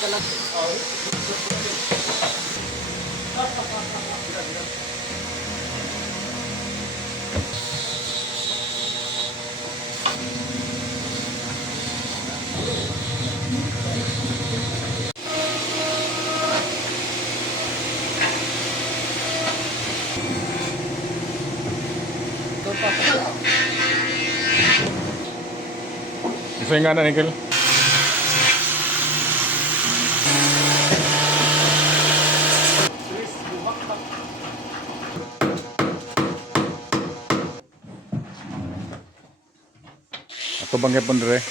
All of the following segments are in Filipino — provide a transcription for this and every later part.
Gusto yung gana, Nickel? Ato bangkay pun dire.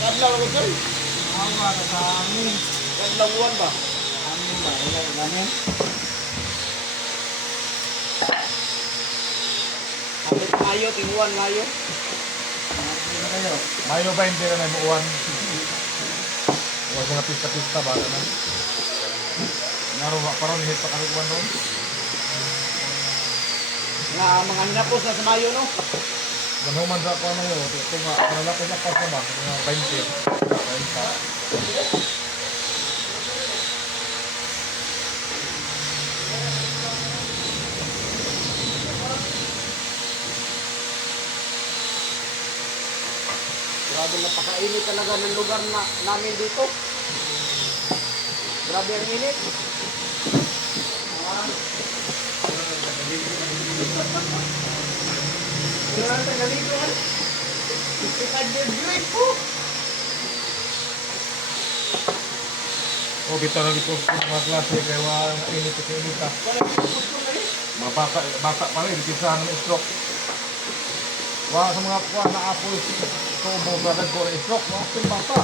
Kadlaw ko sir. Awa ka sa amin. Kadlawon ba? Amin ba? Wala ka ganin? Kapit layo, tingwan layo. Ano na kayo? Mayo ba hindi na na imuuan? Huwag mga pista-pista ba na? Naroon ba parang hit pa kami kuwan doon? Nga mga hinapos na sa Mayo no. Manuman sa kuwan na yun. Ito nga, kanala ko na pas na ba? Mga 20. 20. Grabe napakainit talaga ng lugar na namin dito. Grabe ang init. Wala ang tagaligo eh. 55 degrees po. O, bitaw na dito sa mga klase kaya wala init at init ka. Wala yung gusto na rin. Mga bata pa rin, pisahan ng stroke. Wala sa mga kuwan na apple, tubo ka nagko na stroke. Wala sa bata.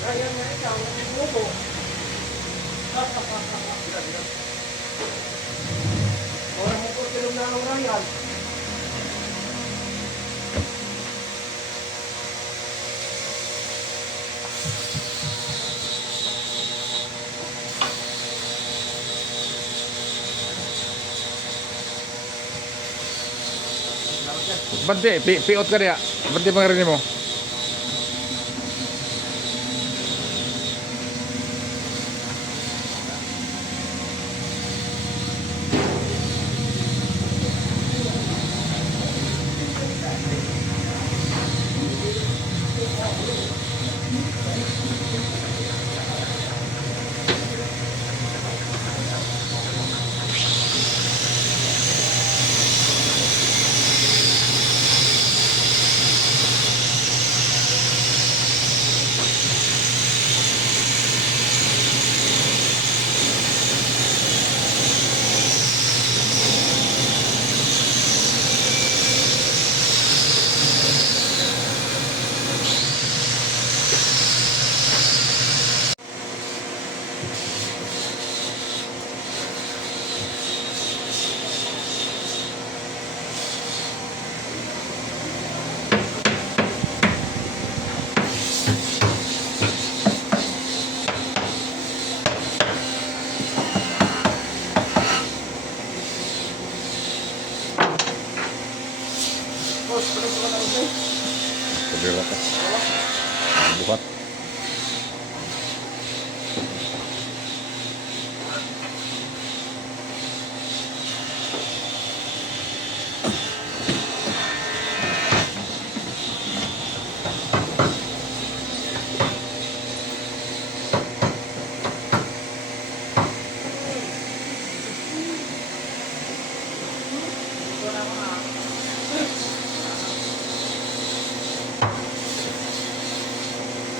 Kaya nga ikaw, nagbubo. Orang mo po silong na ang rayal. Bante, piot ka niya. Bante pangarin mo. Pagkira ka. Buhat.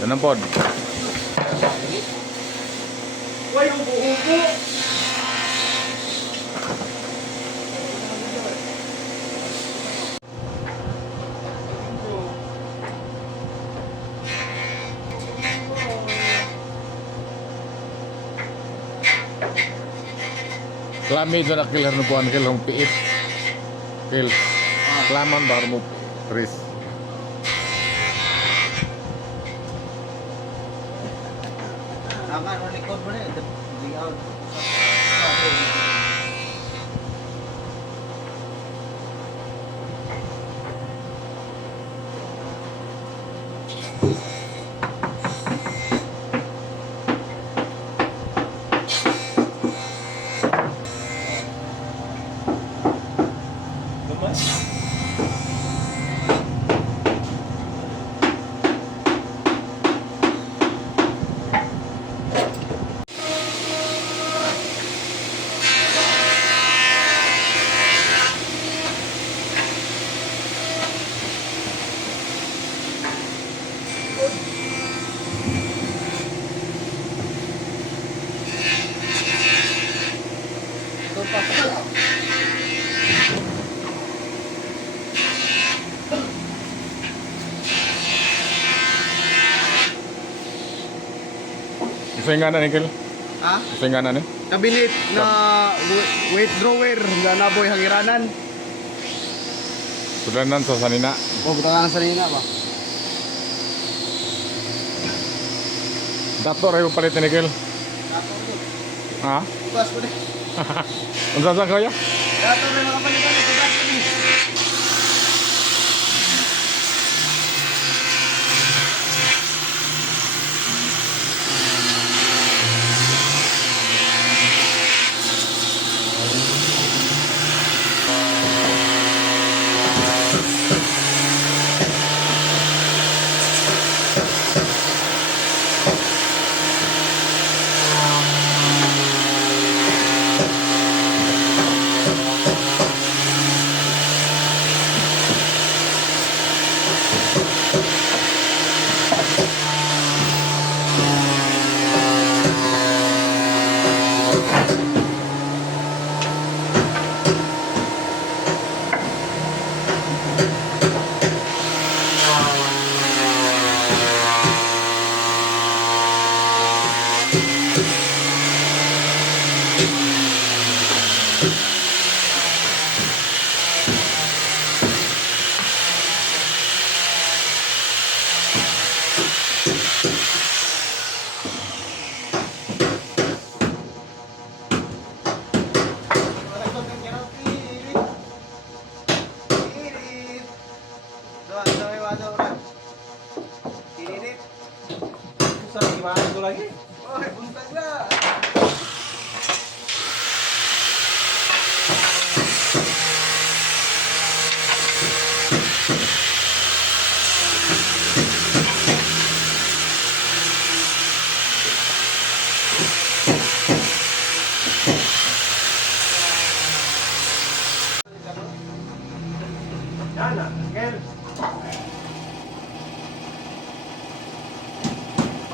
Yan ang pod. Uy, ubo-ubo. Klami doon na kilar no kuan kilar mo piit. Kil. Klaman baru mo tris. Tama, no likod mo na. Bring out. Usingan na Nickel. Ha? Usingan na ni. Kabilit na weight drawer nga naboy hangiranan. Sudanan sa sanina. O butangan sa nina ba? Dato ray mo palit ni Nickel. Dato ko. Ha? Bukas ko ni. Unsa sa kaya? Dato na makapalitan ni bukas ko ni.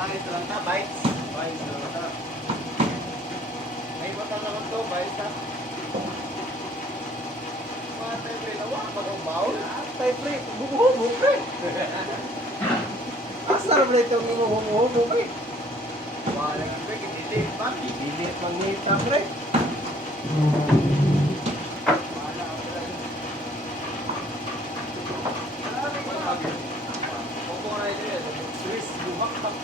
Bites lang ta, bites. Bites lang ta. May butang naman to, bites ta. Mga tayo pre, nawa, mag-ubaw. Tayo pre, bumuhubo pre. Asal pre itong bumuhubo pre. Wala nga pre, kinilit pa. Kinilit mangita pre. Wala pre. Marami ko na. Opo na ito, Swiss, bumak-bak.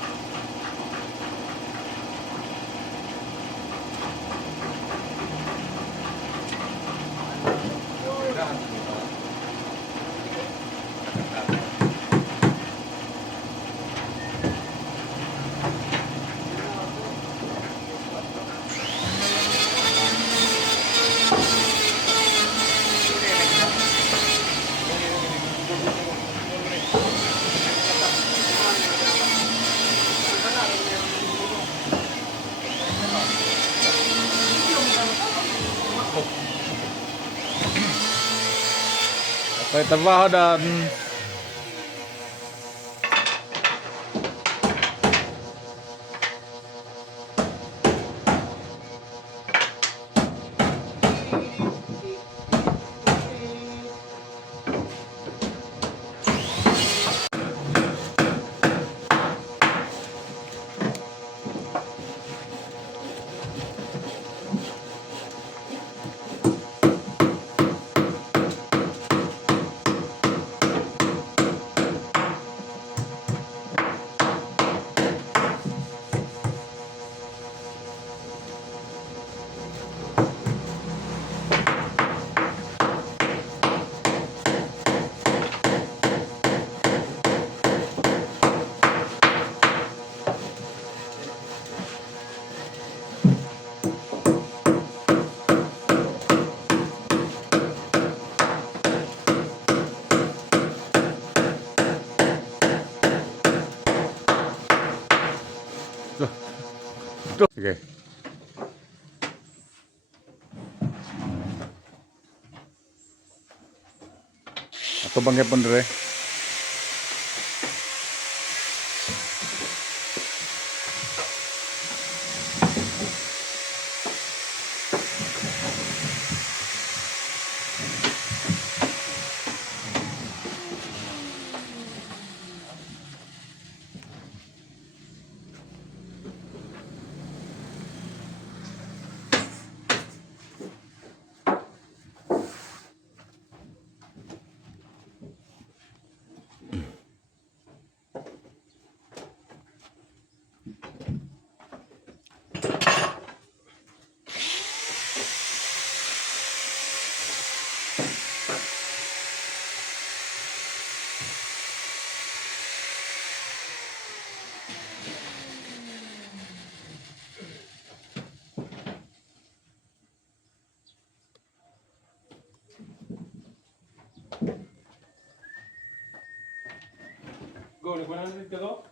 May trabaho dan. Sige. Ato bangke pun dire. Go, nag-100 ka go?